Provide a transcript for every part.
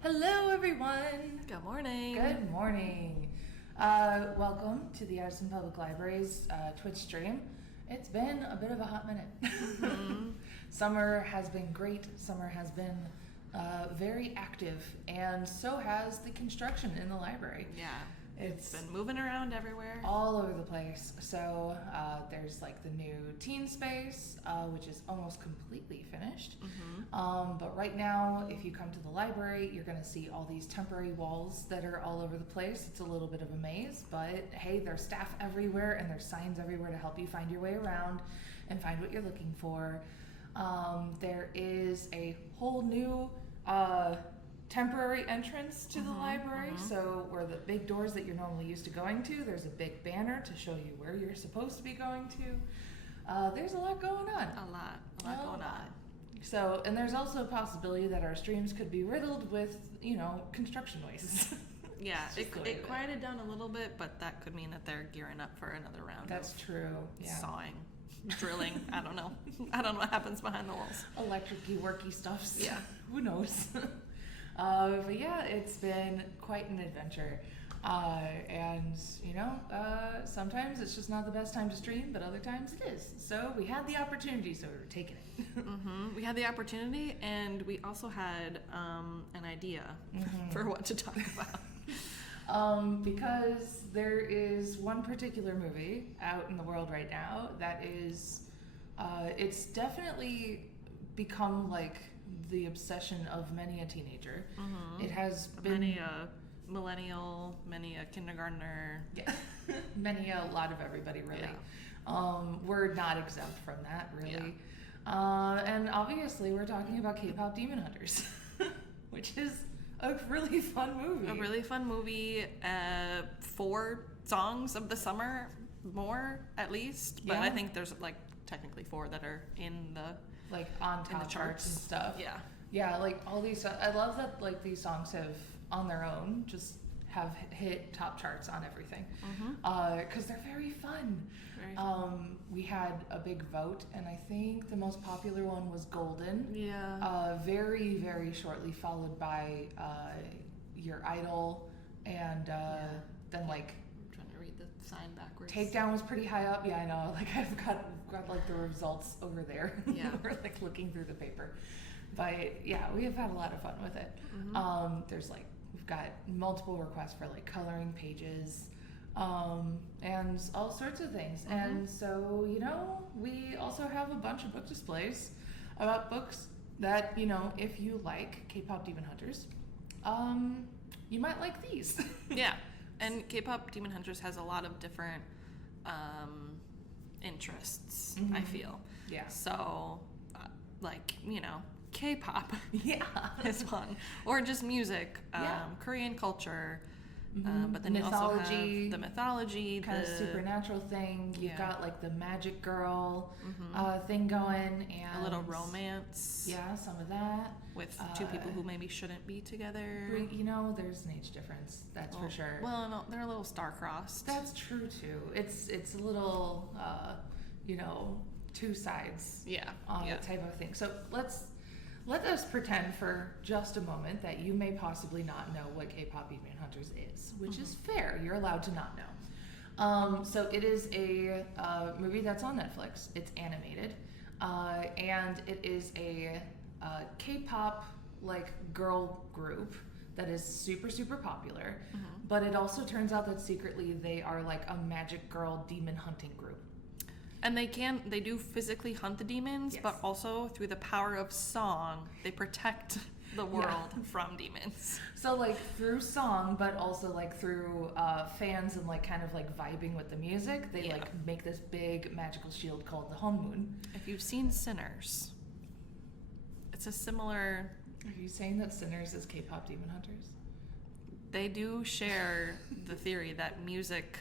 Hello, everyone. Good morning. Good morning. Welcome to the Addison Public Library's Twitch stream. It's been a bit of a hot minute. Summer has been great. Summer has been very active, and so has the construction in the library. Yeah. It's been moving around everywhere. all over the place. So there's like the new teen space, which is almost completely finished. But right now, if you come to the library, you're going to see all these temporary walls that are all over the place. It's a little bit of a maze, but hey, there's staff everywhere and there's signs everywhere to help you find your way around and find what you're looking for. There is a whole new temporary entrance to the library. So where the big doors that you're normally used to going to, there's a big banner to show you where you're supposed to be going to. There's a lot going on. A lot going on. So, and there's also a possibility that our streams could be riddled with, construction noises. Yeah, it quieted down a little bit, but that could mean that they're gearing up for another round. That's of true. Yeah. Sawing, drilling. I don't know. I don't know what happens behind the walls. Electric-y, worky stuffs. Yeah. Who knows? But yeah, it's been quite an adventure. And, sometimes it's just not the best time to stream, but other times it is. So we had the opportunity, so we were taking it. We had the opportunity, and we also had an idea for what to talk about. Because there is one particular movie out in the world right now that is, it's definitely become like the obsession of many a teenager. It has been Many a millennial, many a kindergartner. Yeah, a lot of everybody, really. Yeah. We're not exempt from that, really. Yeah. And obviously, we're talking about K-pop Demon Hunters, which is a really fun movie. A really fun movie. 4 songs of the summer, more at least. But Yeah. I think there's technically 4 that are in the Like on top the charts and stuff. Yeah. Like all these. I love that. Like these songs have on their own just have hit top charts on everything. Because they're very fun. Very fun. We had a big vote, and I think the most popular one was Golden. Yeah. Very, very shortly followed by Your Idol, and then like I'm trying to read the sign backwards. Takedown was pretty high up. Yeah, I know. Like I've got like the results over there. Yeah. We're like looking through the paper. But yeah, we have had a lot of fun with it. There's like we've got multiple requests for like coloring pages, and all sorts of things. And so, we also have a bunch of book displays about books that, if you like K-pop Demon Hunters, you might like these. Yeah. And K-pop Demon Hunters has a lot of different interests, I feel. Yeah. So, K-pop Yeah. is one. Or just music, Yeah. Korean culture, but then you also have the mythology. Kind of supernatural thing. You've Yeah. got like the magic girl thing going. And a little romance. Yeah, some of that. With 2 people who maybe shouldn't be together. There's an age difference. That's for sure. Well, no, they're a little star-crossed. That's true too. It's a little, 2 sides. Yeah. Type of thing. So let us pretend for just a moment that you may possibly not know what K-pop Demon Hunters is, which is fair. You're allowed to not know. So it is a movie that's on Netflix. It's animated, and it is a K-pop like girl group that is super, super popular. But it also turns out that secretly they are like a magic girl demon hunting group. And they do physically hunt the demons, Yes. but also through the power of song, they protect the world from demons. So like through song, but also like through fans and like kind of like vibing with the music, they like make this big magical shield called the Home Moon. If you've seen Sinners, it's a similar... Are you saying that Sinners is K-pop Demon Hunters? They do share the theory that music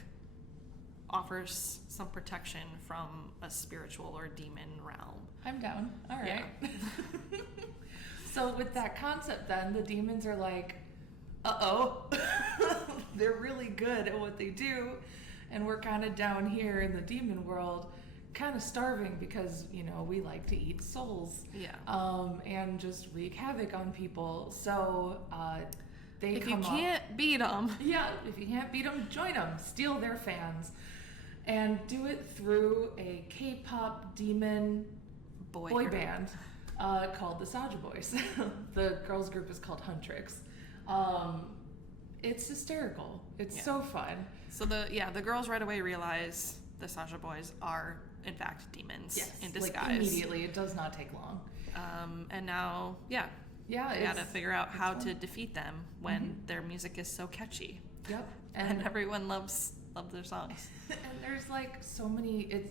offers some protection from a spiritual or demon realm. I'm down. All right. Yeah. So with that concept then, the demons are like, uh-oh, they're really good at what they do, and we're kind of down here in the demon world kind of starving because, you know, we like to eat souls. Yeah. And just wreak havoc on people. So they If come you can't beat them. Yeah, if you can't beat them, join them. Steal their fans. And do it through a K-pop demon boy band called the Saja Boys. The girls group is called Huntrix. It's hysterical. It's so fun. So the girls right away realize the Saja Boys are in fact demons in disguise. Like immediately. It does not take long. And now, they gotta figure out how to defeat them when their music is so catchy. Yep. And everyone loves their songs. And there's like so many.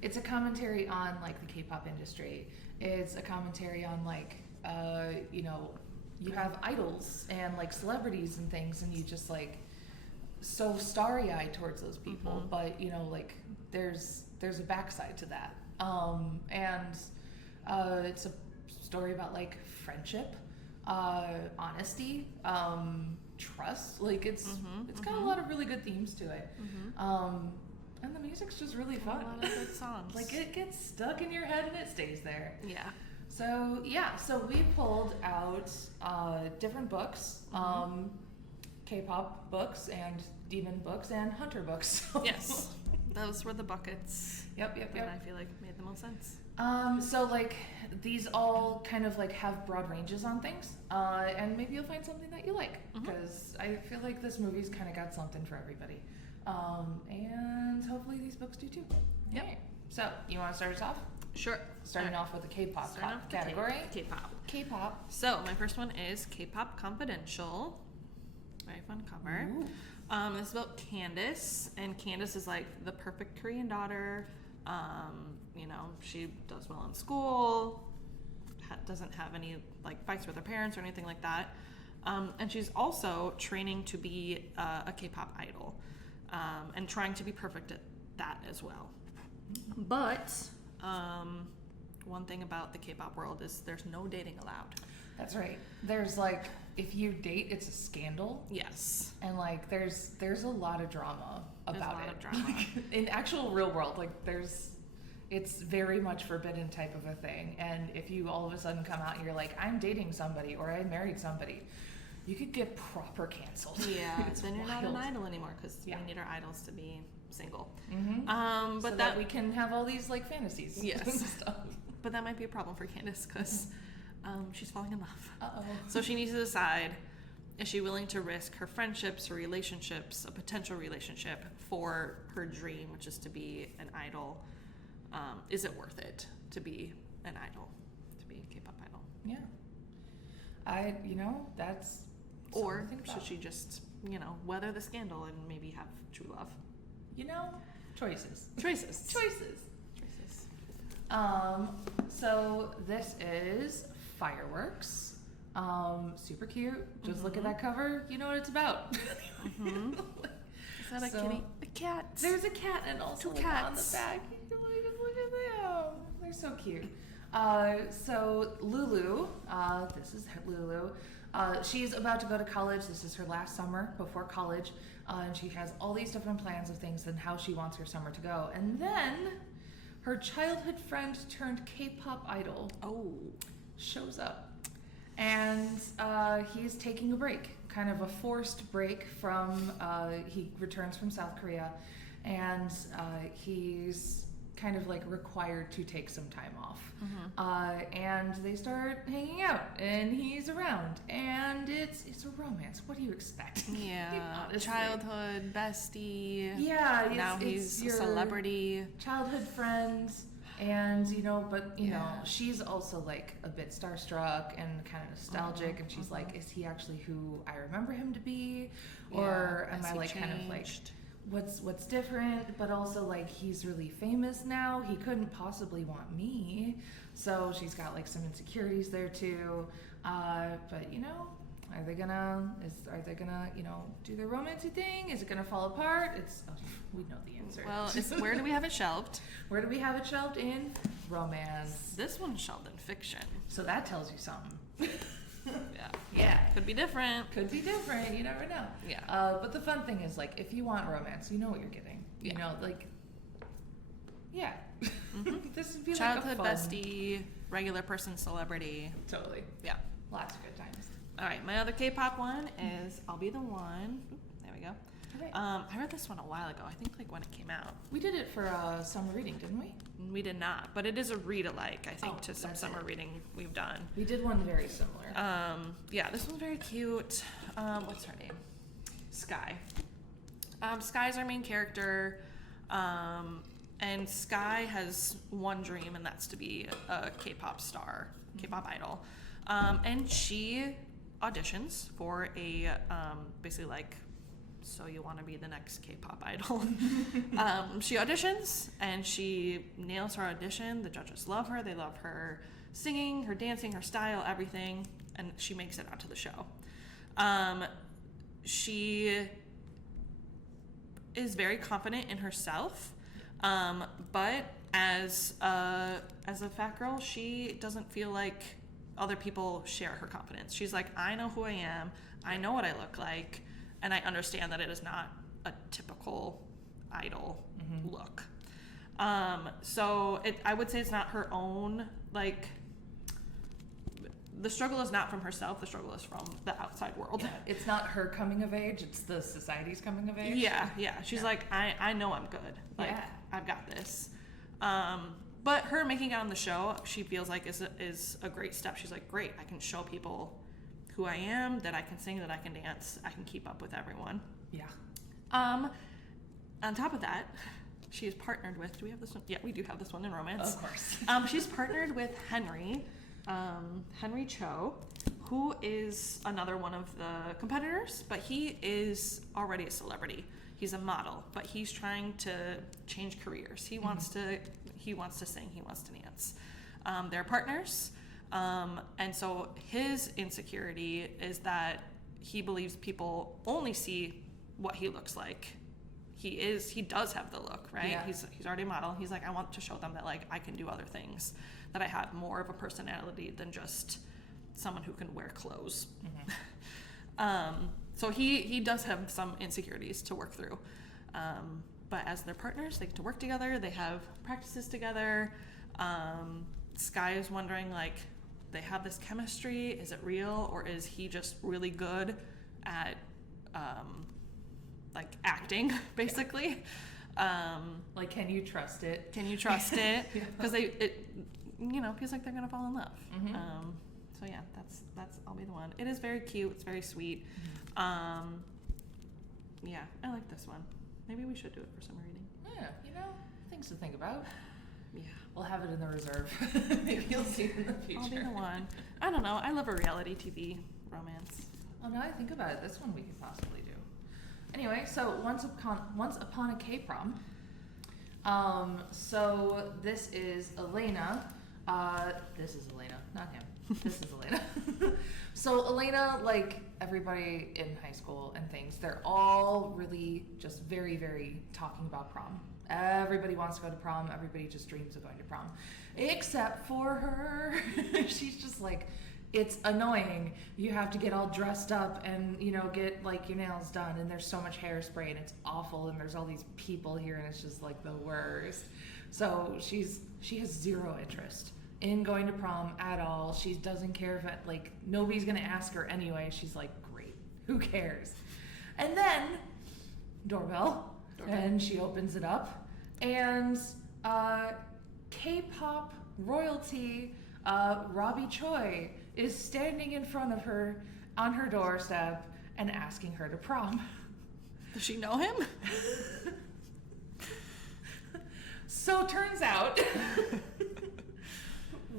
It's a commentary on like the K-pop industry. It's a commentary on like you know, you have idols and like celebrities and things, and you just like so starry-eyed towards those people. But you know, like there's a backside to that. And it's a story about like friendship, honesty, trust. Like it's got a lot of really good themes to it. And the music's just really fun. A lot of good songs. Like it gets stuck in your head and it stays there. Yeah. So we pulled out different books, K-pop books and demon books and hunter books. Yes. Those were the buckets. Yep. That I feel like made the most sense. So like these all kind of like have broad ranges on things, and maybe you'll find something that you like, because I feel like this movie's kind of got something for everybody, and hopefully these books do too. Yep. Alright. So you want to start us off? Sure. Starting off with the K-pop category. K-pop. So my first one is K-pop Confidential. Very fun cover. This is about Candace, and Candace is like the perfect Korean daughter. You know, she does well in school, doesn't have any like fights with her parents or anything like that. And she's also training to be a K-pop idol, and trying to be perfect at that as well. But one thing about the K-pop world is there's no dating allowed. That's right. There's like, if you date, it's a scandal. Yes. And like, there's a lot of drama about it. There's a lot of drama. In actual real world, like it's very much forbidden type of a thing. And if you all of a sudden come out and you're like, I'm dating somebody or I married somebody, you could get proper canceled. Yeah. Then you're not an wild. idol anymore, because we need our idols to be single. But so that we can have all these like fantasies. Yes. And stuff. But that might be a problem for Candace, because she's falling in love. Uh-oh. So she needs to decide, is she willing to risk her friendships, her relationships, a potential relationship for her dream, which is to be an idol? Is it worth it to be an idol, to be a K-pop idol? Yeah. That's or something to think should about. she just, weather the scandal and maybe have true love? Choices. Choices. So this is Fireworks. Super cute. Just look at that cover. You know what it's about. Is that a kitty? A cat. There's a cat and also Two like, cats. on the back. You can look at them. They're so cute. So Lulu, this is Lulu. She's about to go to college. This is her last summer before college. And she has all these different plans of things and how she wants her summer to go. And then her childhood friend turned K-pop idol shows up. And he's taking a break, kind of a forced break from, he returns from South Korea. And he's kind of like required to take some time off. And they start hanging out and he's around and it's a romance. What do you expect? Yeah. Honestly. Childhood bestie. Yeah. Now he's a your celebrity. Childhood friend. And, she's also like a bit starstruck and kind of nostalgic. And she's like, is he actually who I remember him to be? Or am I like kind of like, what's different? But also like, he's really famous now. He couldn't possibly want me. So she's got like some insecurities there too. But are they gonna do their romancy thing? Is it gonna fall apart? We know the answer. Well, where do we have it shelved? Where do we have it shelved? In romance. This one's shelved in fiction. So that tells you something. Yeah. Could be different. Could be different. You never know. Yeah. But the fun thing is, like, if you want romance, you know what you're getting. Yeah. This would be childhood like a fun... bestie, regular person celebrity. Totally. Yeah. Lots of good times. All right, my other K-pop one is I'll Be the One. Oop, there we go. Okay. I read this one a while ago. I think like when it came out. We did it for summer reading, didn't we? We did not, but it is a read-alike, I think, to some that's summer it. reading we've done. We did one very similar. Yeah, this one's very cute. What's her name? Sky. Sky's our main character, and Sky has one dream, and that's to be a K-pop star, K-pop idol. And she auditions for a basically like, so you want to be the next K-pop idol. She auditions and she nails her audition. The judges love her. They love her singing, her dancing, her style, everything, and she makes it onto the show. She is very confident in herself, but as a fat girl, she doesn't feel like other people share her confidence. She's like, I know who I am, I know what I look like, and I understand that it is not a typical idol look. So I would say it's not her own, like, the struggle is not from herself, the struggle is from the outside world. Yeah, it's not her coming of age, it's the society's coming of age. Yeah. She's like, I know I'm good. Like, Yeah. I've got this. But her making it on the show, she feels like is a great step. She's like, great, I can show people who I am, that I can sing, that I can dance, I can keep up with everyone. Yeah. On top of that, she is partnered with, do we have this one? Yeah, we do have this one in romance. Of course. She's partnered with Henry Cho, who is another one of the competitors, but he is already a celebrity. He's a model, but he's trying to change careers. He wants to sing, he wants to dance. They're partners, and so his insecurity is that he believes people only see what he looks like. He does have the look, right? Yeah. He's already a model. He's like, I want to show them that like I can do other things, that I have more of a personality than just someone who can wear clothes. So he does have some insecurities to work through. But as their partners, they get to work together, they have practices together. Sky is wondering, like, they have this chemistry, is it real, or is he just really good at like acting, basically? Like, can you trust it? Can you trust it? Yeah. Because feels like they're gonna fall in love. So yeah, that's I'll Be the One. It is very cute. It's very sweet. Yeah, I like this one. Maybe we should do it for summer reading. Yeah, things to think about. Yeah, We'll have it in the reserve. Maybe you'll see it in the future. I'll Be the One. I don't know. I love a reality TV romance. Oh, now I think about it, this one we could possibly do. Anyway, so Once Upon a K-prom. So this is Elena. This is Elena, not him. This is Elena. So Elena, like everybody in high school and things, they're all really just very, very talking about prom. Everybody wants to go to prom. Everybody just dreams of going to prom. Except for her. She's just like, it's annoying. You have to get all dressed up and, get like your nails done, and there's so much hairspray and it's awful, and there's all these people here and it's just like the worst. So she has zero interest in going to prom at all. She doesn't care if nobody's gonna ask her anyway. She's like, great, who cares? And then doorbell. And she opens it up, and K-pop royalty Robbie Choi is standing in front of her on her doorstep and asking her to prom. Does she know him? So turns out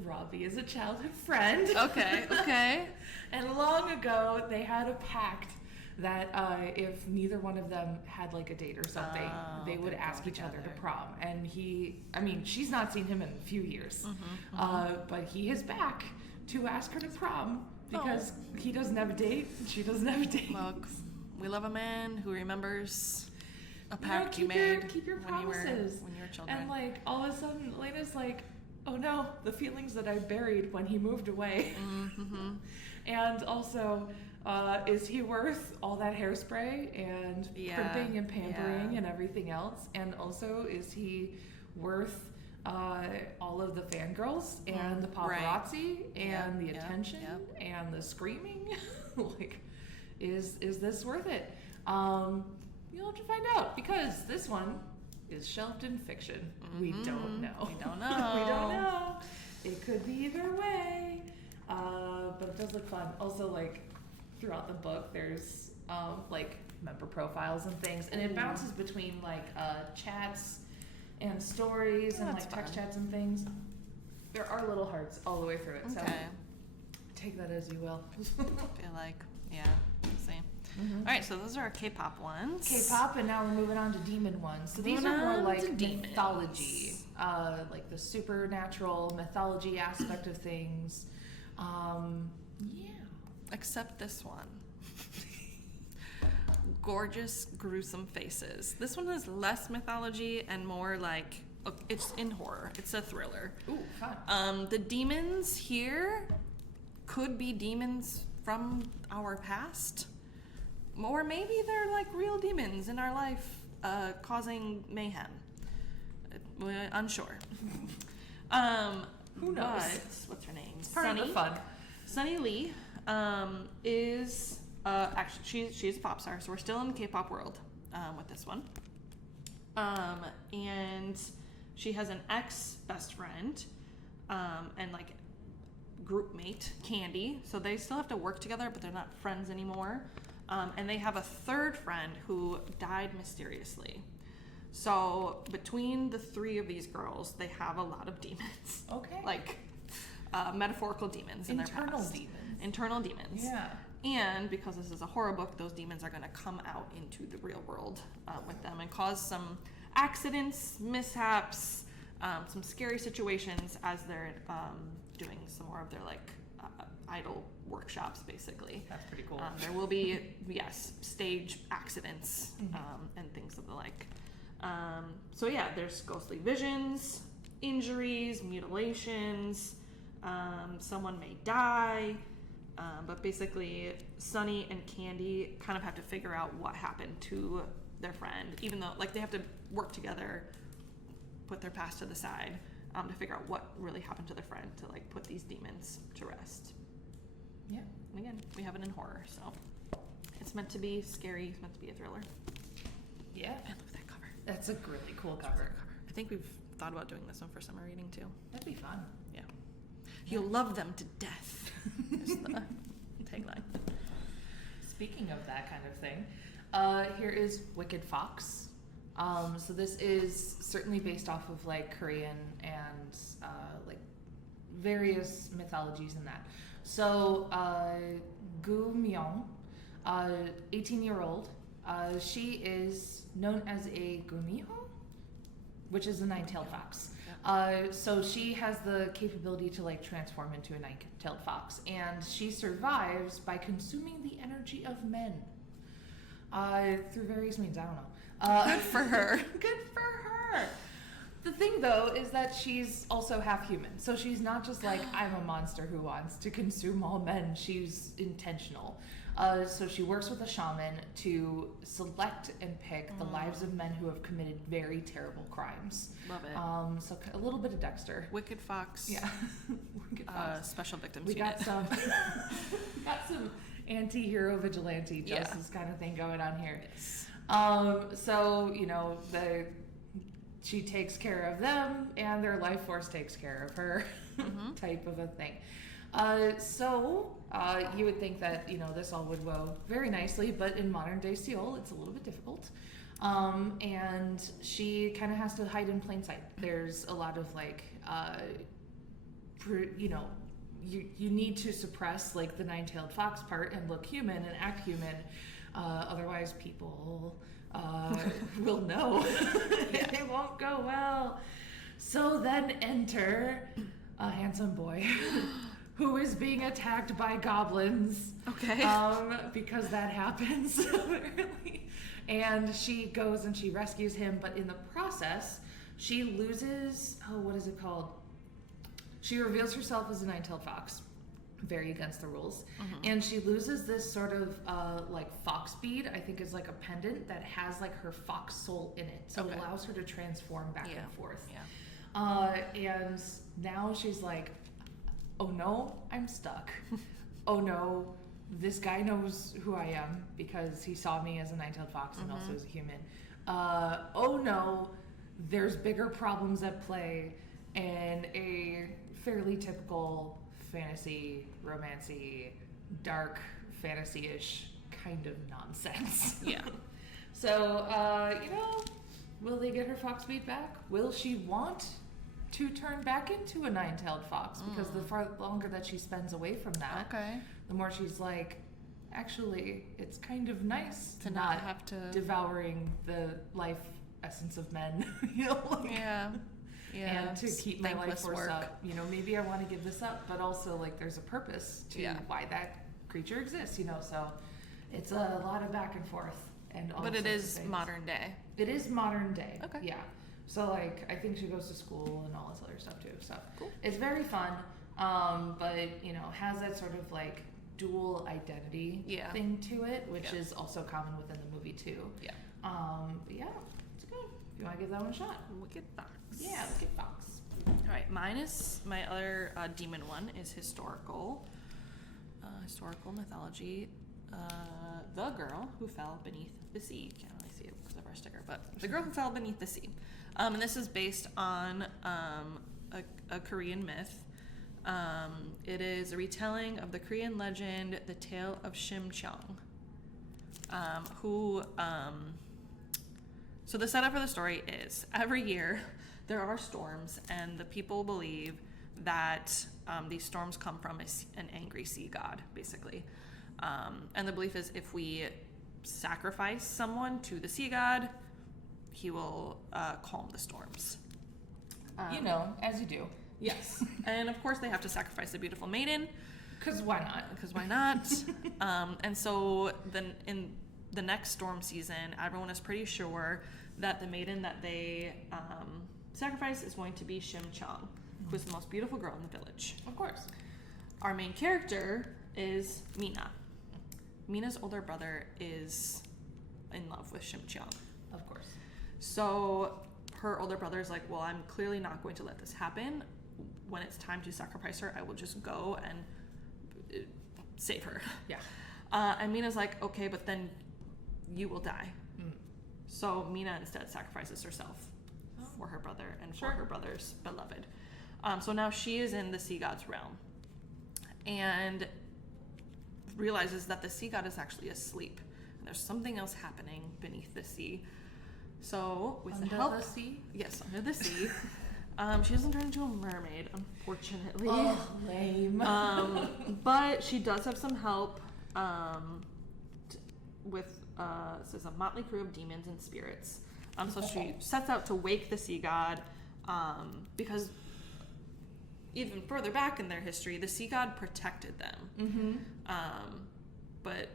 Robbie is a childhood friend. Okay. And long ago they had a pact that if neither one of them had like a date or something, they would ask each other to prom. And she's not seen him in a few years, but he is back to ask her to prom because he doesn't have a date and she doesn't have a date. Well, we love a man who remembers a pact you made keep your promises. when you were children. And like all of a sudden, Elena's like, oh no, the feelings that I buried when he moved away. And also, is he worth all that hairspray and crimping and pampering and everything else? And also, is he worth all of the fangirls and the paparazzi and the attention and the screaming. Like, is this worth it? You'll have to find out, because this one is shelved in fiction. We don't know. We don't know. We don't know. It could be either way. But it does look fun. Also, like, throughout the book, there's like member profiles and things, and it bounces between like chats and stories and like text chats and things. There are little hearts all the way through it. So take that as you will. I feel like, same. All right, so those are our K-pop ones. K-pop, and now we're moving on to demon ones. So these are more like mythology, like the supernatural mythology aspect of things. Except this one. Gorgeous, gruesome faces. This one is less mythology and more like, it's in horror. It's a thriller. Ooh, fun. The demons here could be demons from our past. Or maybe they're like real demons in our life, causing mayhem. We're unsure. Who knows? What's her name? Part of the fun. Sunny Lee is actually she's a pop star, so we're still in the K-pop world with this one. And she has an ex-best friend and like group mate, Candy. So they still have to work together, but they're not friends anymore. And they have a third friend who died mysteriously. So between the three of these girls, they have a lot of demons. Okay. Like metaphorical demons in their past. Internal demons. Yeah. And because this is a horror book, those demons are going to come out into the real world with them and cause some accidents, mishaps, some scary situations as they're doing some more of their like idol workshops, basically. That's pretty cool. There will be, stage accidents and things of the like. So yeah, there's ghostly visions, injuries, mutilations, someone may die, but basically Sunny and Candy kind of have to figure out what happened to their friend, even though like they have to work together, put their past to the side, to figure out what really happened to their friend to like put these demons to rest. Yeah. And again, we have it in horror, so it's meant to be scary, it's meant to be a thriller. Yeah. I love that cover. That's a really cool cover. I think we've thought about doing this one for summer reading too. That'd be fun. Yeah. You'll love them to death. Is the tagline. Speaking of that kind of thing, here is Wicked Fox. So this is certainly based off of like Korean and like various mythologies in that. So Gu Myung, 18-year-old, she is known as a Gumiho, which is a nine-tailed fox. So she has the capability to like transform into a nine-tailed fox, and she survives by consuming the energy of men through various means. I don't know. Good for her. Good for her. The thing though is that she's also half human, so she's not just like I'm a monster who wants to consume all men. She's intentional. So she works with a shaman to select and pick the lives of men who have committed very terrible crimes. Love it. So a little bit of Dexter. Wicked Fox. Yeah. Wicked Fox. Special victims We unit. got some. We got some anti-hero vigilante justice kind of thing going on here. Yes. So you know she takes care of them, and their life force takes care of her, type of a thing. So you would think that this all would go very nicely, but in modern day Seoul, it's a little bit difficult. And she kind of has to hide in plain sight. There's a lot of like, you need to suppress like the nine-tailed fox part and look human and act human. Otherwise, people will know. It won't go well. So then enter a handsome boy who is being attacked by goblins. Okay. Because that happens, apparently. And she goes and she rescues him, but in the process, she loses, what is it called? She reveals herself as a nine-tailed fox. Very against the rules. And she loses this sort of like fox bead, I think is like a pendant that has like her fox soul in it. So it allows her to transform back and forth. And now she's like, oh no, I'm stuck. Oh no, this guy knows who I am because he saw me as a nine-tailed fox and also as a human. Oh no, there's bigger problems at play, and a fairly typical fantasy, romancy, dark fantasy-ish kind of nonsense. Yeah. So, will they get her fox meat back? Will she want to turn back into a nine-tailed fox? Because the far longer that she spends away from that, the more she's like, actually, it's kind of nice to not have to devouring the life essence of men, yeah, and to keep my life force up. Maybe I want to give this up, but also like there's a purpose to why that creature exists. So it's a lot of back and forth and all. But it is modern day. It is modern day. Okay. Yeah. So like I think she goes to school and all this other stuff too. So cool. It's very fun. But has that sort of like dual identity thing to it, which is also common within the movie too. Yeah. But yeah, it's good. If you want to give that one a shot. Wicked Fox. Yeah, Wicked Fox. All right, my other demon one is historical mythology. The Girl Who Fell Beneath the Sea. Can't really see it because of our sticker, but The Girl Who Fell Beneath the Sea. And this is based on a Korean myth. It is a retelling of the Korean legend, The Tale of Shim Cheong, so the setup for the story is every year there are storms, and the people believe that these storms come from an angry sea god, basically. And the belief is if we sacrifice someone to the sea god, he will calm the storms. As you do. Yes. And of course they have to sacrifice a beautiful maiden. Because why not? Because why not? And so then in the next storm season, everyone is pretty sure that the maiden that they sacrifice is going to be Shim Cheong, who is the most beautiful girl in the village. Of course. Our main character is Mina. Mina's older brother is in love with Shim Cheong. Of course. So her older brother is like, well, I'm clearly not going to let this happen. When it's time to sacrifice her, I will just go and save her. Yeah. And Mina's like, okay, but then you will die. So Mina instead sacrifices herself for her brother and for her brother's beloved. So now she is in the sea god's realm and realizes that the sea god is actually asleep. And there's something else happening beneath the sea. So with the help, the sea? Yes, under the sea. She doesn't turn into a mermaid, unfortunately. Oh, lame. But she does have some help with so it's a motley crew of demons and spirits. So she sets out to wake the sea god because even further back in their history, the sea god protected them. But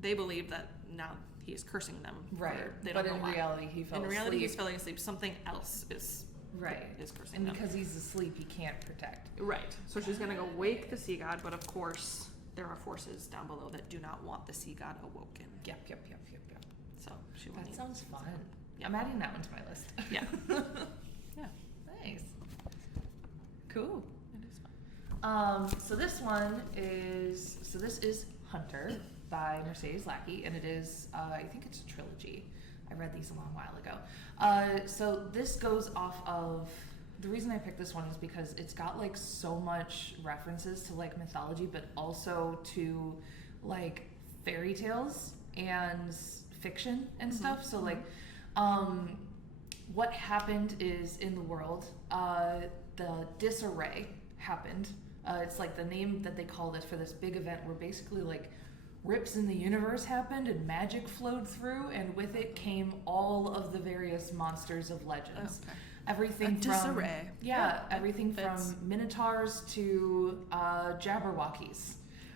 they believe that now he is cursing them. Right. They don't but know in why. reality, he fell asleep. In reality, he's falling asleep. Something else is cursing and them. because he's asleep, he can't protect. Right. So she's going to go wake the sea god, but of course, there are forces down below that do not want the sea god awoken. Yep. So she will That need sounds fun. Yep. I'm adding that one to my list. Yeah. Yeah. Nice. Cool. It is fun. So this is Hunter by Mercedes Lackey, and it is I think it's a trilogy. I read these a long while ago. So this goes off of, the reason I picked this one is because it's got like so much references to like mythology, but also to like fairy tales and fiction and stuff. So like what happened is in the world, the disarray happened. It's like the name that they called it for this big event where basically like rips in the universe happened and magic flowed through, and with it came all of the various monsters of legends. Okay. Everything A from disarray. Yeah, everything fits. from minotaurs to Jabberwockies.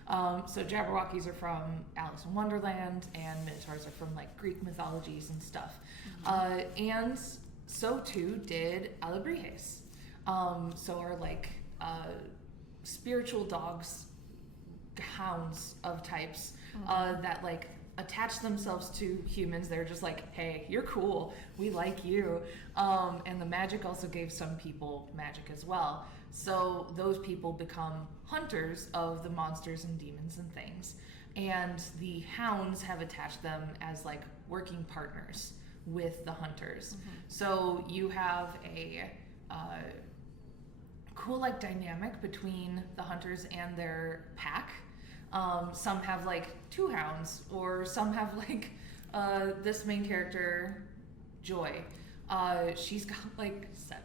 So Jabberwockies are from Alice in Wonderland, and minotaurs are from like Greek mythologies and stuff. And so too did Alebrijes. So are like spiritual dogs, hounds of types that like attach themselves to humans. They're just like, hey, you're cool, we like you. And the magic also gave some people magic as well. So those people become hunters of the monsters and demons and things. And the hounds have attached them as like working partners with the hunters. So you have a cool like dynamic between the hunters and their pack. Some have like 2 hounds, or some have like this main character, Joy. She's got like 7.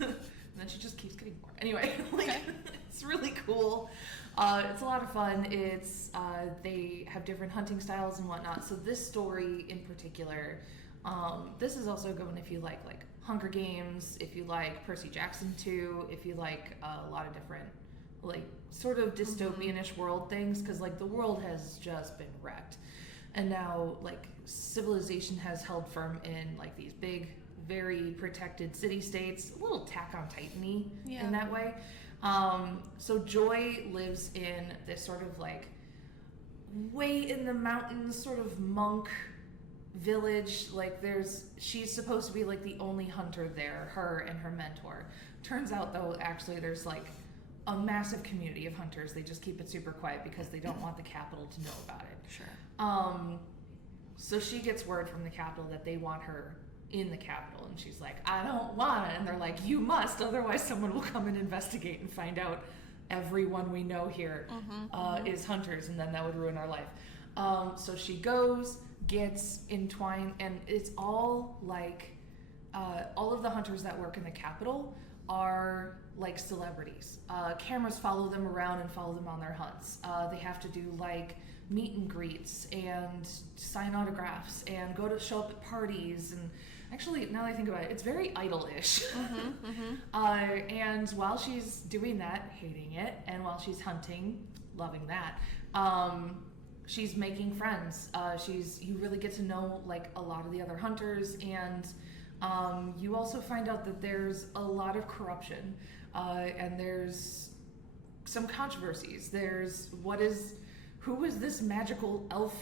And then she just keeps getting more. Anyway, like it's really cool. It's a lot of fun. It's they have different hunting styles and whatnot. So this story in particular, this is also good if you like Hunger Games, if you like Percy Jackson 2, if you like a lot of different like sort of dystopian-ish world things, because like the world has just been wrecked, and now like civilization has held firm in like these big, very protected city-states, a little Attack on Titan-y in that way. So Joy lives in this sort of like way in the mountains sort of monk village. Like she's supposed to be like the only hunter there, her and her mentor. Turns out though, actually there's like a massive community of hunters. They just keep it super quiet because they don't want the capital to know about it. Sure. So she gets word from the capital that they want her in the capital, and she's like, I don't want it. And they're like, you must, otherwise someone will come and investigate and find out everyone we know here is hunters, and then that would ruin our life. So she goes, gets entwined, and it's all like all of the hunters that work in the capital are like celebrities. Cameras follow them around and follow them on their hunts. They have to do like meet and greets and sign autographs and show up at parties. And actually, now that I think about it, it's very idle-ish. And while she's doing that, hating it, and while she's hunting, loving that, she's making friends. You really get to know like a lot of the other hunters, and you also find out that there's a lot of corruption, and there's some controversies. There's who is this magical elf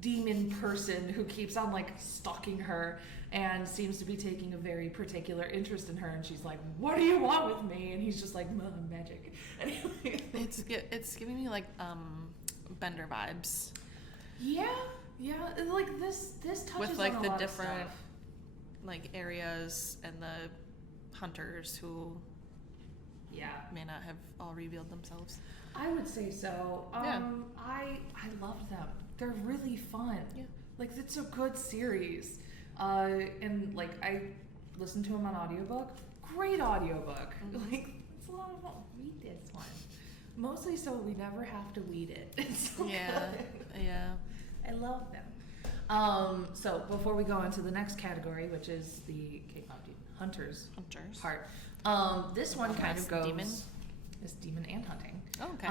demon person who keeps on like stalking her and seems to be taking a very particular interest in her, and she's like, what do you want with me? And he's just like, magic. Anyway. It's giving me like Bender vibes. Yeah, like this touches with like on a the lot different of stuff. like areas and the hunters who may not have all revealed themselves. I would say so. I loved them. They're really fun. Yeah. Like, it's a good series. And like I listened to them on audiobook. Great audiobook. Like, it's a lot of fun. Read this one. Mostly so we never have to weed it. It's so good. I love them. So before we go on to the next category, which is the K-pop hunters part, this one kind of goes demon. It's demon and hunting. Oh, okay.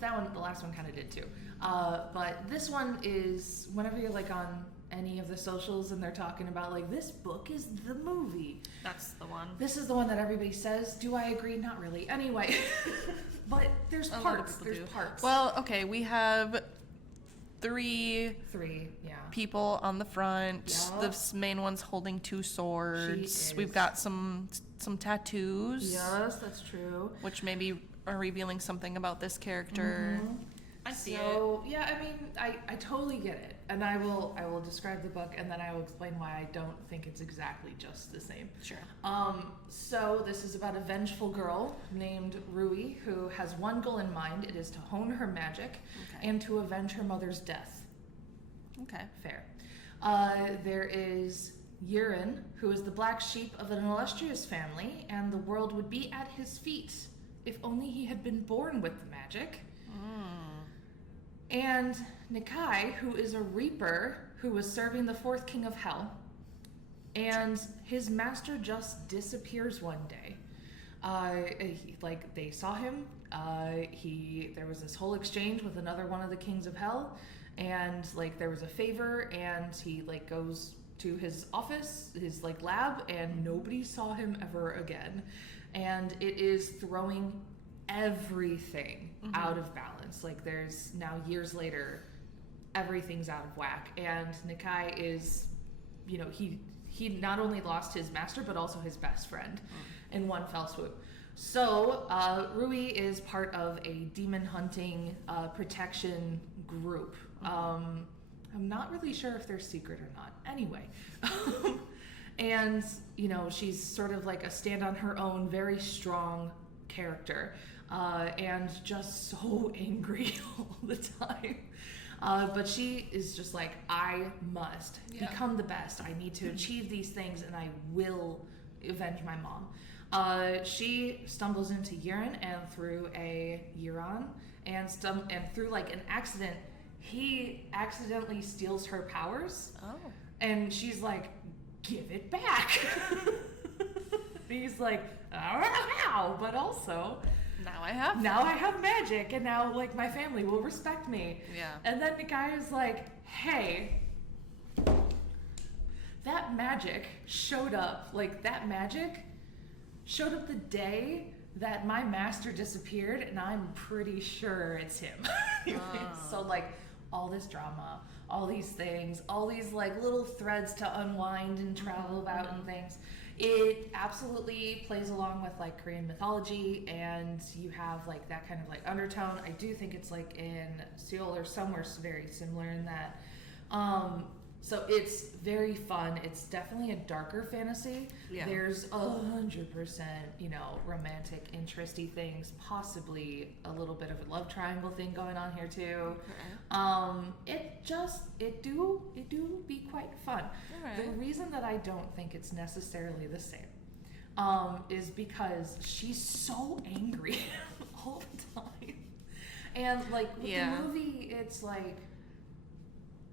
The last one kind of did too. But this one is whenever you're like on any of the socials and they're talking about like, this book is the movie. That's the one. This is the one that everybody says. Do I agree? Not really. Anyway, but there's parts. There's parts. Well, okay, we have three people on the front. Yep. The main one's holding 2 swords. We've got some tattoos. Yes, that's true. Which maybe are revealing something about this character. I see it. So yeah, I mean, I totally get it, and I will describe the book, and then I will explain why I don't think it's exactly just the same. Sure. So this is about a vengeful girl named Rui who has one goal in mind. It is to hone her magic and to avenge her mother's death. Okay. Fair. There is Yurin, who is the black sheep of an illustrious family, and the world would be at his feet if only he had been born with the magic. And Nikai, who is a reaper who was serving the 4th king of hell, and his master just disappears one day. They saw him. There was this whole exchange with another one of the kings of hell, and like there was a favor, and he like goes to his office, his like lab, and nobody saw him ever again. And it is throwing everything out of balance. Like there's now years later, everything's out of whack. And Nakai is, you know, he not only lost his master, but also his best friend in one fell swoop. So Rui is part of a demon hunting protection group. I'm not really sure if they're secret or not. Anyway. And, you know, she's sort of like a stand on her own, very strong character. And just so angry all the time. But she is just like, I must become the best. I need to achieve these things, and I will avenge my mom. She stumbles into Yuren and through a Euron, and through like an accident, he accidentally steals her powers. Oh. And she's like, give it back. He's like, I don't know how, but also now I have magic, and now like my family will respect me. Yeah. And then the guy is like, hey, that magic showed up the day that my master disappeared, and I'm pretty sure it's him. So like all this drama, all these things, all these like little threads to unwind and travel about and things. It absolutely plays along with like Korean mythology, and you have like that kind of like undertone. I do think it's like in Seoul or somewhere very similar in that. So it's very fun. It's definitely a darker fantasy. Yeah. There's 100%, you know, romantic, interesty things, possibly a little bit of a love triangle thing going on here too. Okay. It do be quite fun. Right. The reason that I don't think it's necessarily the same is because she's so angry all the time. And like with the movie, it's like,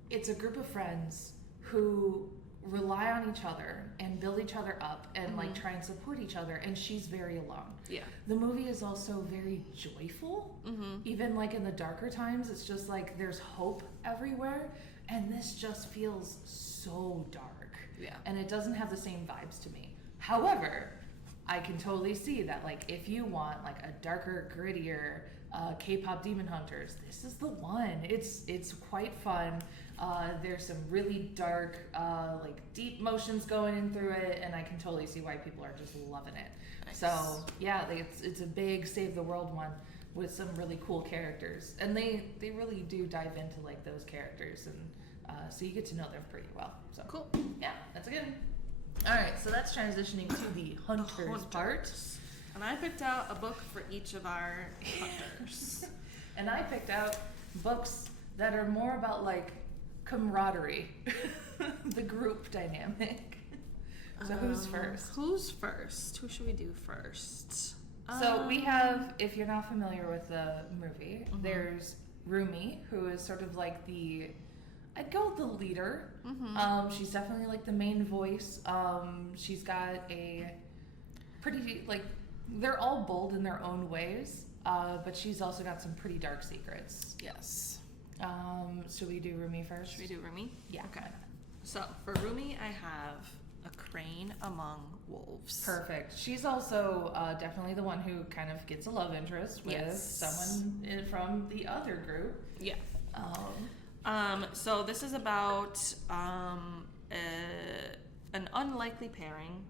it's a group of friends who rely on each other and build each other up and like try and support each other, and she's very alone. Yeah. The movie is also very joyful. Even like in the darker times, it's just like there's hope everywhere, and this just feels so dark. Yeah. And it doesn't have the same vibes to me. However, I can totally see that like if you want like a darker, grittier K-pop Demon Hunters, this is the one. It's quite fun. There's some really dark, like deep emotions going in through it, and I can totally see why people are just loving it. Nice. So yeah, it's a big save the world one with some really cool characters, and they really do dive into like those characters, and so you get to know them pretty well. So cool. Yeah, that's good. All right, so that's transitioning to the hunters part. And I picked out a book for each of our hunters. And I picked out books that are more about like camaraderie, the group dynamic. So who's first? Who should we do first? So we have, if you're not familiar with the movie, there's Rumi, who is sort of like I'd go with the leader. She's definitely like the main voice. She's got a pretty like, they're all bold in their own ways, but she's also got some pretty dark secrets. Yes. Should we do Rumi first? Should we do Rumi? Yeah. Okay. So for Rumi, I have a crane among wolves. Perfect. She's also definitely the one who kind of gets a love interest with someone from the other group. Yeah. So this is about an unlikely pairing.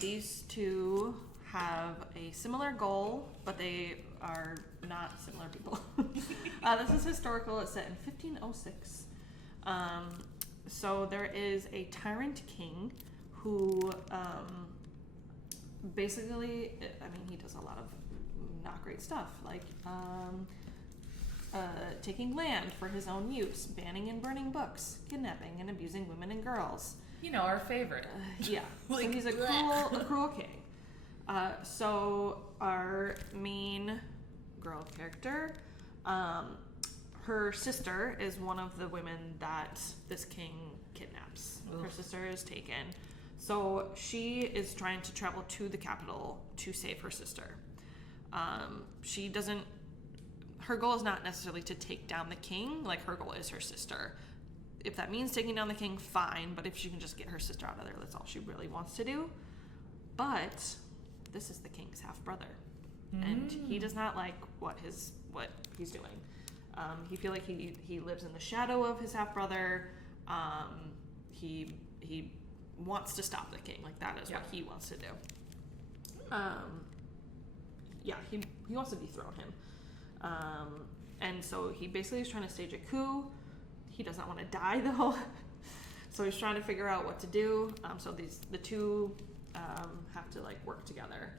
These two have a similar goal, but they are not similar people. This is historical. It's set in 1506. So there is a tyrant king who basically, I mean, he does a lot of not great stuff, like taking land for his own use, banning and burning books, kidnapping and abusing women and girls. You know, our favorite. Yeah. Like, so he's a cruel king. So our main girl character, her sister is one of the women that this king kidnaps. Oof. Her sister is taken. So she is trying to travel to the capital to save her sister. Her goal is not necessarily to take down the king, like her goal is her sister. If that means taking down the king, fine, but if she can just get her sister out of there, that's all she really wants to do. But this is the king's half-brother, and he does not like what he's doing. He feel like he lives in the shadow of his half brother. He wants to stop the king. Like that is what he wants to do. He wants to dethrone him. And so he basically is trying to stage a coup. He does not want to die though. So he's trying to figure out what to do. So the two have to like work together.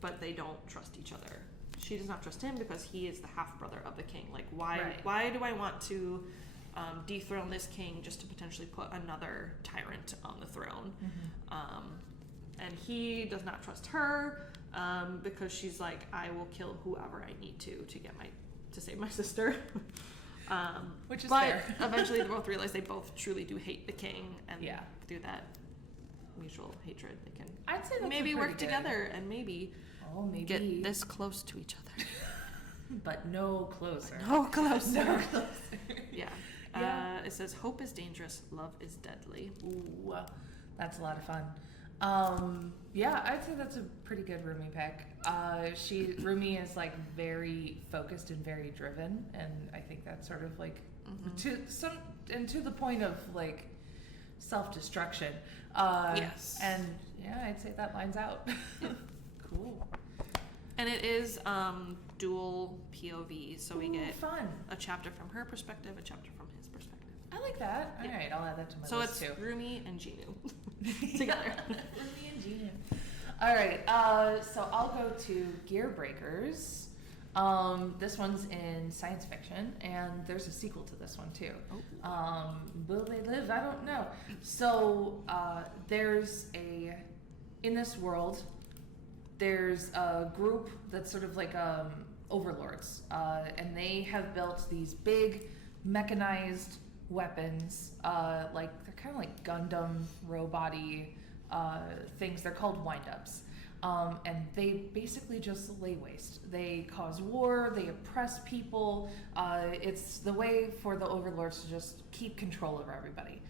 But they don't trust each other. She does not trust him because he is the half brother of the king. Like why do I want to dethrone this king just to potentially put another tyrant on the throne? And he does not trust her because she's like, I will kill whoever I need to save my sister. Which is but fair. Eventually they both realize they both truly do hate the king, and through that mutual hatred they can I'd say that's maybe work together and maybe get this close to each other. But no closer. No closer. No closer. Yeah. It says, hope is dangerous, love is deadly. Ooh, that's a lot of fun. I'd say that's a pretty good Rumi pick. Rumi is like very focused and very driven, and I think that's sort of like to the point of like self-destruction. Yes. And I'd say that lines out. Cool. And it is dual POV, so we get fun. A chapter from her perspective, a chapter from his perspective. I like that. All right, I'll add that to my so list too. So it's Rumi and Jinu together. Rumi and Jinu. All right, so I'll go to Gear Breakers. This one's in science fiction, and there's a sequel to this one too. Will they live? I don't know. So in this world, there's a group that's sort of like overlords, and they have built these big mechanized weapons, like they're kind of like Gundam robot-y things. They're called wind-ups. And they basically just lay waste. They cause war, they oppress people. It's the way for the overlords to just keep control over everybody.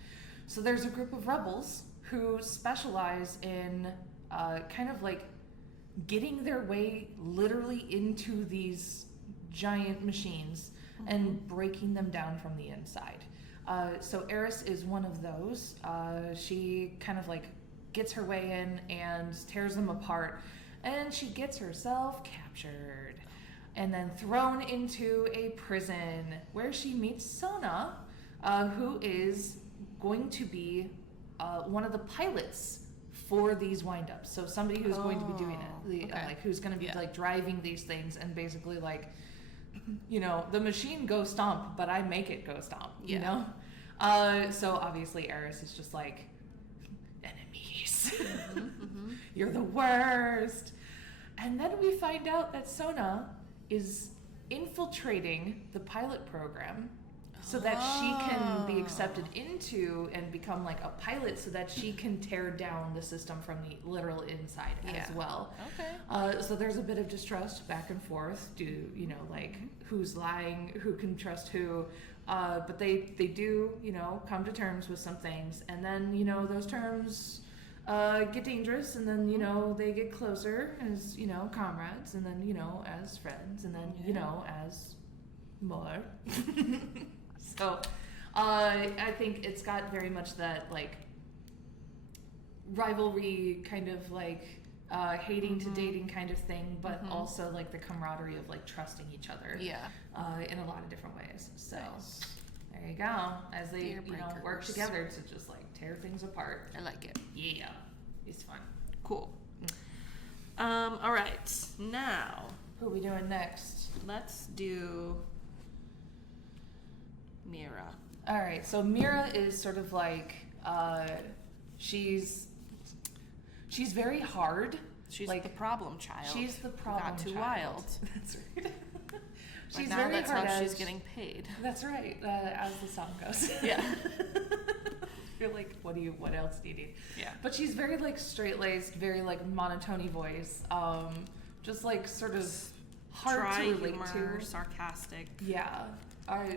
So there's a group of rebels who specialize in kind of like getting their way literally into these giant machines and breaking them down from the inside. So Eris is one of those. She kind of like gets her way in and tears them apart, and she gets herself captured and then thrown into a prison where she meets Sona, who is going to be one of the pilots for these wind-ups. So somebody who's going to be doing it, like who's going to be like driving these things, and basically like, the machine go stomp, but I make it go stomp, you know? So obviously Eris is just like, enemies. You're the worst. And then we find out that Sona is infiltrating the pilot program so that she can be accepted into and become like a pilot, so that she can tear down the system from the literal inside as well. So there's a bit of distrust back and forth. Like who's lying, who can trust who. But they do, come to terms with some things, and then, those terms get dangerous, and then, they get closer as, comrades, and then, as friends, and then, as more. So, I think it's got very much that, like, rivalry kind of, like, hating to dating kind of thing, but also, like, the camaraderie of, like, trusting each other in a lot of different ways. So, there you go. As they, work together to just, like, tear things apart. I like it. Yeah. It's fun. Cool. All right. Now, who are we doing next? Let's do Mira. All right. So Mira is sort of like she's very hard. She's like the problem child. She's the problem got too child. Wild. That's right. She's now very that's hard how edged. she's getting paid. That's right. As the song goes. Yeah. You're like, what else do you need? Yeah. But she's very like straight-laced, very like monotone voice. Just like sort of hard to relate humor, to. Sarcastic. Yeah.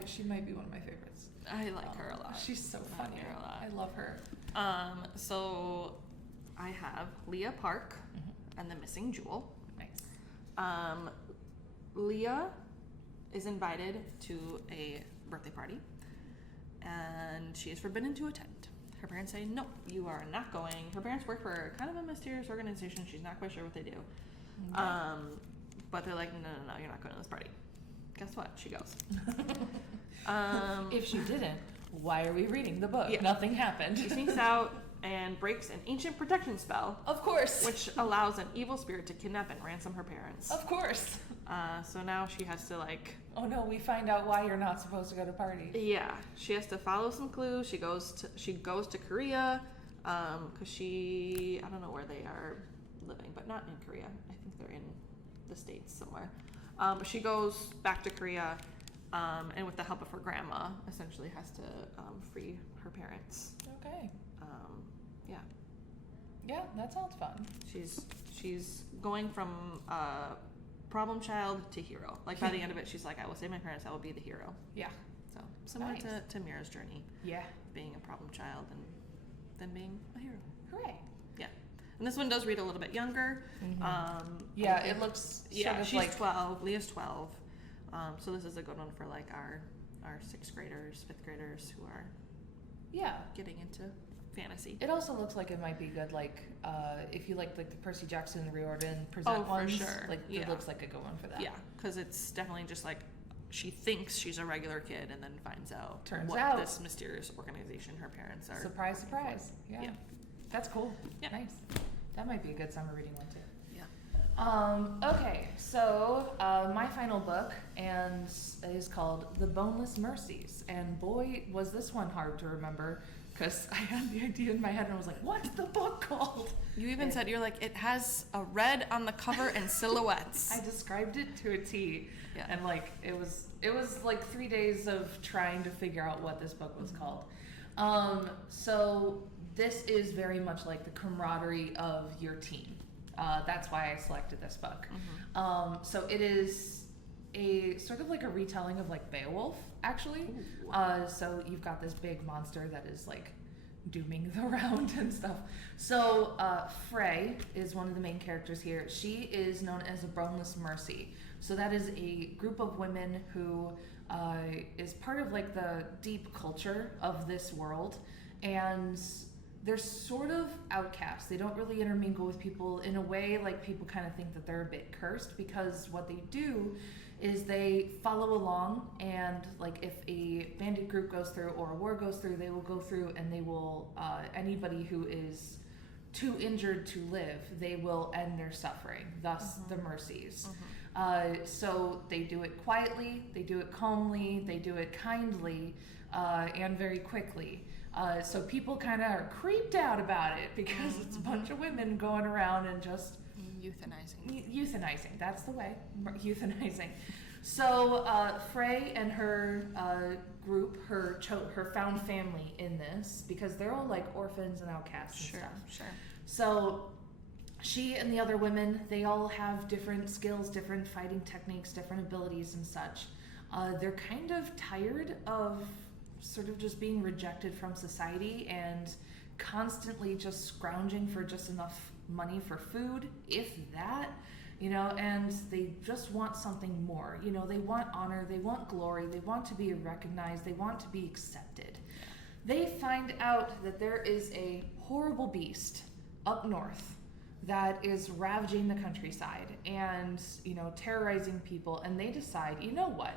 She might be one of my favorites. I like her a lot. She's so funny. Her a lot. I love her. So I have Leah Park and the Missing Jewel. Nice. Leah is invited to a birthday party, and she is forbidden to attend. Her parents say, no, you are not going. Her parents work for kind of a mysterious organization. She's not quite sure what they do. Okay. But they're like, no, you're not going to this party. Guess what? She goes. If she didn't, why are we reading the book? Yeah. Nothing happened. She sneaks out and breaks an ancient protection spell. Of course. Which allows an evil spirit to kidnap and ransom her parents. Of course. So now she has to oh no, we find out why you're not supposed to go to parties. Yeah, she has to follow some clues. She goes to Korea, because I don't know where they are living, but not in Korea. I think they're in the States somewhere. But she goes back to Korea, and with the help of her grandma, essentially has to free her parents. Okay. Yeah. Yeah, that sounds fun. She's going from problem child to hero. By the end of it, she's like, I will save my parents. I will be the hero. Yeah. So similar Nice. to Mira's journey. Yeah. Being a problem child and then being a hero. Hooray. Yeah. And this one does read a little bit younger. Mm-hmm. Yeah, it looks sort of she's 12. Leah's 12. So this is a good one for our 6th graders, 5th graders who are getting into fantasy. It also looks like it might be good, if you like the Percy Jackson Riordan present ones. For sure. It looks like a good one for that. Yeah, because it's definitely just she thinks she's a regular kid and then finds out Turns what out. this mysterious organization her parents are. Surprise, surprise. Yeah. That's cool. Yeah. Nice. That might be a good summer reading one too. Yeah. Okay, so my final book is called The Boneless Mercies, and boy, was this one hard to remember, because I had the idea in my head and I was like, what's the book called? You even said, you're like, it has a red on the cover and silhouettes. I described it to a T, Yeah. and it was 3 days of trying to figure out what this book was called. So this is very much like the camaraderie of your team. That's why I selected this book. So it is a sort of a retelling of Beowulf, actually. So you've got this big monster that is dooming the round and stuff. So Frey is one of the main characters here. She is known as a Boneless Mercy. So that is a group of women who is part of the deep culture of this world, and they're sort of outcasts. They don't really intermingle with people in a way people kind of think that they're a bit cursed, because what they do is they follow along, and if a bandit group goes through or a war goes through, they will go through and they will anybody who is too injured to live, they will end their suffering, thus the mercies. So they do it quietly, they do it calmly, they do it kindly, and very quickly. So people kind of are creeped out about it, because it's a bunch of women going around and just euthanizing. That's the way. Euthanizing. So Frey and her group, her found family in this, because they're all orphans and outcasts and stuff. Sure. So she and the other women, they all have different skills, different fighting techniques, different abilities and such. They're kind of tired of sort of just being rejected from society and constantly just scrounging for just enough money for food, if that, and they just want something more. They want honor, they want glory, they want to be recognized, they want to be accepted. They find out that there is a horrible beast up north that is ravaging the countryside and, terrorizing people, and they decide, you know what?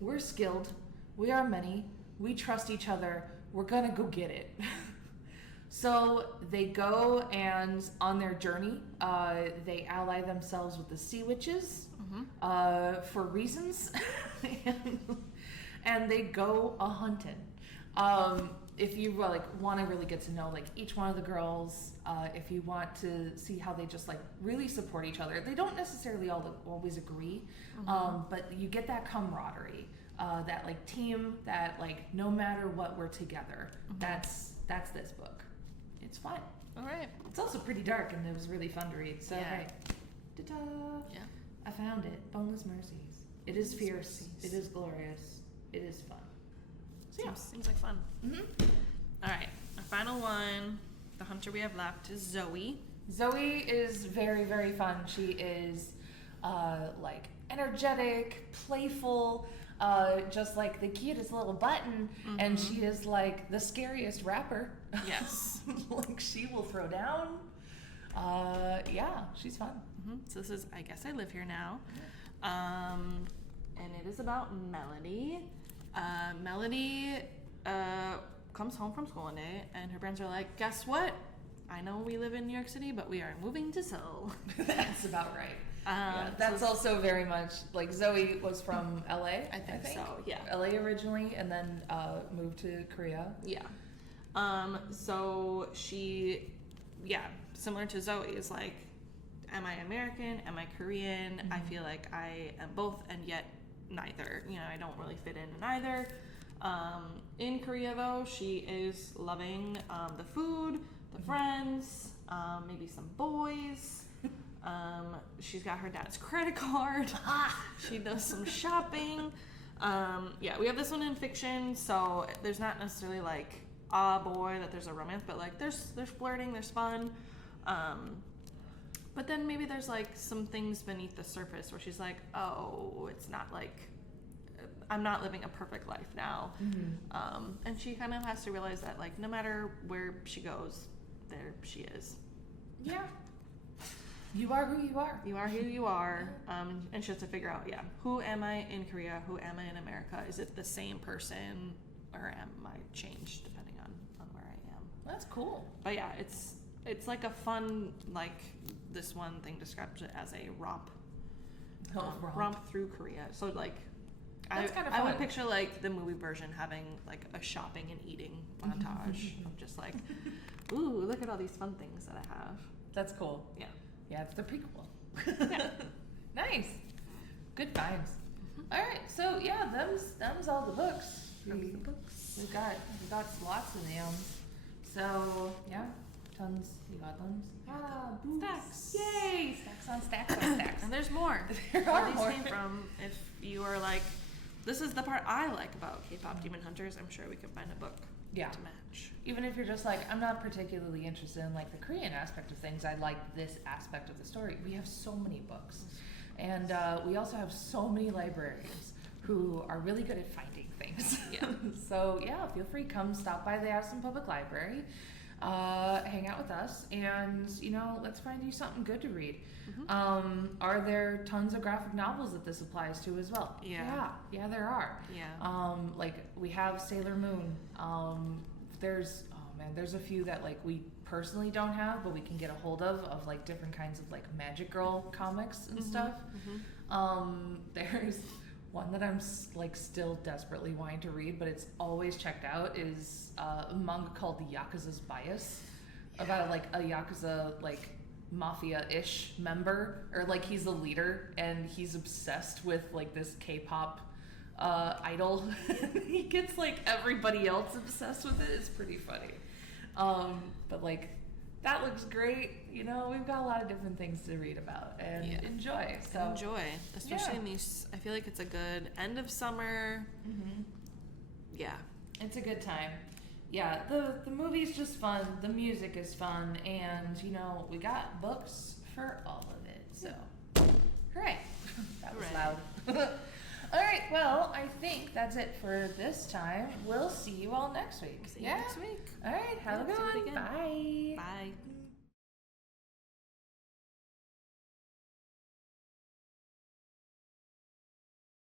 We're skilled, we are many, we trust each other, we're gonna go get it. So they go, and on their journey, they ally themselves with the sea witches for reasons, and they go a-hunting. If you want to really get to know each one of the girls, if you want to see how they just really support each other, they don't necessarily always agree, but you get that camaraderie, that team, that no matter what, we're together. That's this book. It's fun. All right. It's also pretty dark, and it was really fun to read. So hey, ta-da! Yeah. I found it. Boneless Mercies. It is fierce. It is glorious. It is fun. So yeah. Seems like fun. All right. Our final one, the hunter we have left, is Zoe. Zoe is very, very fun. She is like energetic, playful, just like the cutest little button. And she is like the scariest rapper. Yes. Like she will throw down. Yeah, she's fun. So this is I Guess I Live Here Now. And it is about Melody. Melody comes home from school one day, and her parents are like, guess what? I know we live in New York City, but we are moving to Seoul. That's about right. Yeah, that's also very much like Zoe was from LA. I think so, yeah. LA originally, and then moved to Korea. Yeah. So she, similar to Zoe, is like, am I American? Am I Korean? I feel like I am both, and yet neither. You know, I don't really fit in either. In Korea, though, she is loving the food, the friends, maybe some boys. She's got her dad's credit card. She does some shopping. We have this one in fiction, so there's not necessarily like, boy, that there's a romance, but like there's flirting, there's fun. But then maybe there's like some things beneath the surface where she's like, oh, it's not like, I'm not living a perfect life now. And she kind of has to realize that like no matter where she goes, there she is. Yeah. You are who you are. You are who you are. And she has to figure out, who am I in Korea? Who am I in America? Is it the same person, or am I changed depending on where I am? That's cool. But yeah, it's like a fun, like this one thing describes it as a romp. Romp through Korea. So like, that's kind of fun. I would picture like the movie version having like a shopping and eating montage of just like, ooh, look at all these fun things that I have. That's cool. Yeah. Yeah, it's the prequel. Nice. Good vibes. All right, so yeah, them's all the books. We've got lots of them. So yeah, tons. You got tons. Stacks. Yay! Stacks on stacks on stacks. And there's more. There Where are these more. came from. If you are like, this is the part I like about K-pop Demon Hunters, I'm sure we could find a book to match. Even if you're just like, I'm not particularly interested in like the Korean aspect of things, I like this aspect of the story. We have so many books. And we also have so many librarians who are really good at finding things. Yeah. So yeah, feel free, come stop by the Addison Public Library, hang out with us, and let's find you something good to read. Are there tons of graphic novels that this applies to as well? Yeah, there are. Yeah. Like we have Sailor Moon. There's a few that like we personally don't have, but we can get a hold of like different kinds of like Magic Girl comics and stuff. There's one that I'm like still desperately wanting to read, but it's always checked out, is a manga called The Yakuza's Bias, about like a Yakuza like mafia-ish member, or like he's a leader and he's obsessed with like this K-pop idol. He gets like everybody else obsessed with it. It's pretty funny. But like that looks great. We've got a lot of different things to read about and enjoy. So especially in these. I feel like it's a good end of summer. Yeah, it's a good time. Yeah, the movie's just fun. The music is fun, and we got books for all of it. So, hooray! That was loud. All right, well, I think that's it for this time. We'll see you all next week. See you next week. All right, have a good one. Bye. Bye.